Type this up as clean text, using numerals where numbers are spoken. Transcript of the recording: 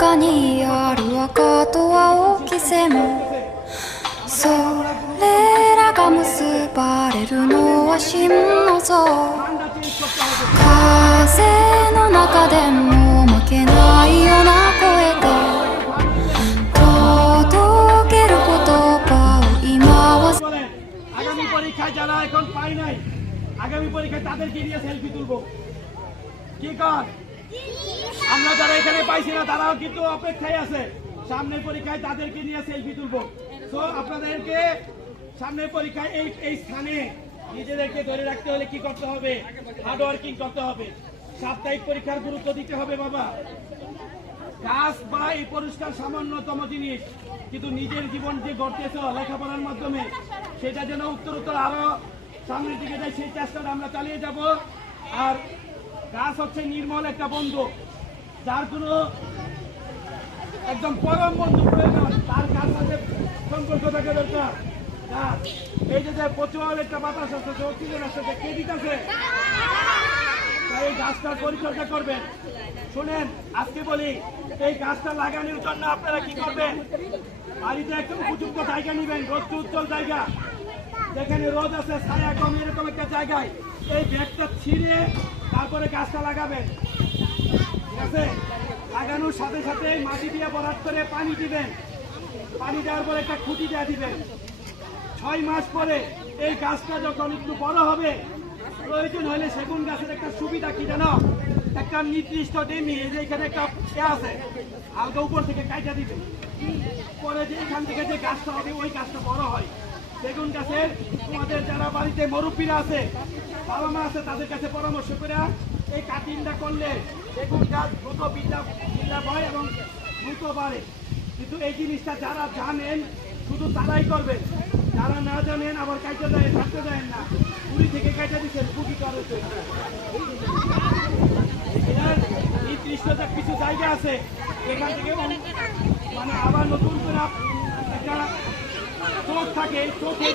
中にある赤と青き線、それらが結ばれるのは真の像。風の中でも負けないような声で届ける言葉を今はআগামী পরীক্ষায় যারা এখন পায় নাই, আগামী পরীক্ষায় তাদেরকে নিয়ে সেলফি তুলবো। কি কর? আমরা যারা এখানে পাইছি না তারাও কিন্তু অপেক্ষায় আছে, সামনের পরীক্ষায় তাদেরকে নিয়ে সেলফি তুলবো। তো আপনাদেরকে সামনের পরীক্ষায় এই স্থানে নিজেদেরকে ধরে রাখতে হলে কি করতে হবে? হার্ড ওয়ার্কিং করতে হবে, সাপ্তাহিক পরীক্ষার গুরুত্ব দিতে হবে। বাবা, কাজ বা এই পুরস্কার সামান্যতম জিনিস, কিন্তু নিজের জীবন যে গড়তেছ লেখাপড়ার মাধ্যমে সেটা যেন উত্তরোত্তর আরো সামনের দিকে যায়, সেই চেষ্টাটা আমরা চালিয়ে যাব। আর গাছ হচ্ছে নির্মল একটা বন্ধু, যার কোনো একদম পরম বন্ধু প্রয়োজন, তার গাছ সাথে সম্পর্ক থাকা দরকার। এই যে প্রচুর একটা বাতাস আসছে, অক্সিজেন আসছে, কে দিতেছে? তাই এই গাছটার পরিচর্যা করবেন। শুনেন, আজকে বলি, এই গাছটা লাগানোর জন্য আপনারা কি করবেন? বাড়িতে একটু উপযুক্ত জায়গা নেবেন, রোদ উজ্জ্বল জায়গা, যেখানে রোদ আছে, ছায়া কম, এরকম একটা জায়গায় এই ব্যাগটা ছিঁড়ে তারপরে গাছটা লাগাবেন। ঠিক আছে? লাগানোর সাথে সাথে মাটি দিয়ে ভরাট করে পানি দিবেন, পানি দেওয়ার পরে একটা খুঁটি দিয়ে দিবেন। 6 মাস পরে এই গাছটা যখন একটু বড় হবে, প্রয়োজন হলে সেগুন গাছের একটা সুবিধা কি জানো? একটা নির্দিষ্ট ডেমি, এই যে এখানে একটা আছে, হালকা উপর থেকে কাটা দিবেন, পরে যে এখান থেকে যে গাছটা হবে ওই গাছটা বড় হয়। সেগুন গাছের তোমাদের যারা বাড়িতে মুরব্বীরা আছে, বাবা মা আছে, তাদের কাছে পরামর্শ করে এই কাটিংটা করলে সেগুন গাছ দ্রুত বিল্লাপ হয় এবং দ্রুত বাড়ে। কিন্তু এই জিনিসটা যারা জানেন শুধু তারাই করবেন, যারা না জানেন আবার কাইতে দেয়, থাকতে দেয় না, পুরী থেকে কাইতে দিচ্ছেন পুকি করেছে। নির্দিষ্ট কিছু জায়গা আছে এখান থেকে মানে আবার নতুন করে একটা চোখ থাকে, চোখে